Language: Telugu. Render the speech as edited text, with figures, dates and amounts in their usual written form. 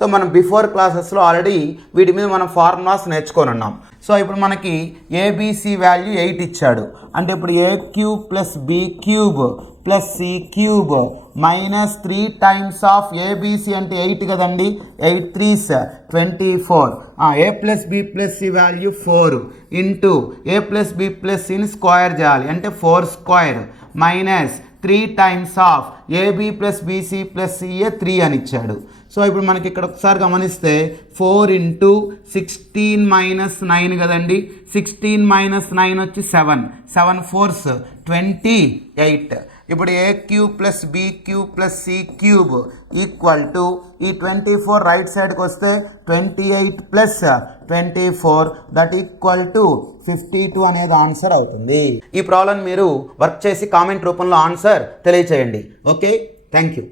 సో మనం బిఫోర్ క్లాసెస్లో ఆల్రెడీ వీటి మీద మనం ఫార్ములాస్ నేర్చుకొని ఉన్నాం. సో ఇప్పుడు మనకి ఏబిసి వాల్యూ 8 ఇచ్చాడు. అంటే ఇప్పుడు A cube plus B cube plus C cube minus 3 times of ABC అంటే 8 కదండి. 8 3s 24. A plus B plus C value 4 into A plus B plus సిని స్క్వేర్ చేయాలి అంటే 4 square minus 3 times of AB plus BC plus CA 3 అని ఇచ్చాడు. సో ఇప్పుడు మనకి ఇక్కడ ఒకసారి గమనిస్తే 4 ఇంటూ 16 మైనస్ 9 కదండి. 16 మైనస్ 9 వచ్చి 7 7 4s 28. ఇప్పుడు A cube plus B cube plus C cube equal to ఈ 24 రైట్ సైడ్కి వస్తే 28 ప్లస్ 24 దట్ ఈక్వల్ టు 52 అనేది ఆన్సర్ అవుతుంది. ఈ ప్రాబ్లం మీరు వర్క్ చేసి కామెంట్ రూపంలో ఆన్సర్ తెలియచేయండి. Okay, thank you.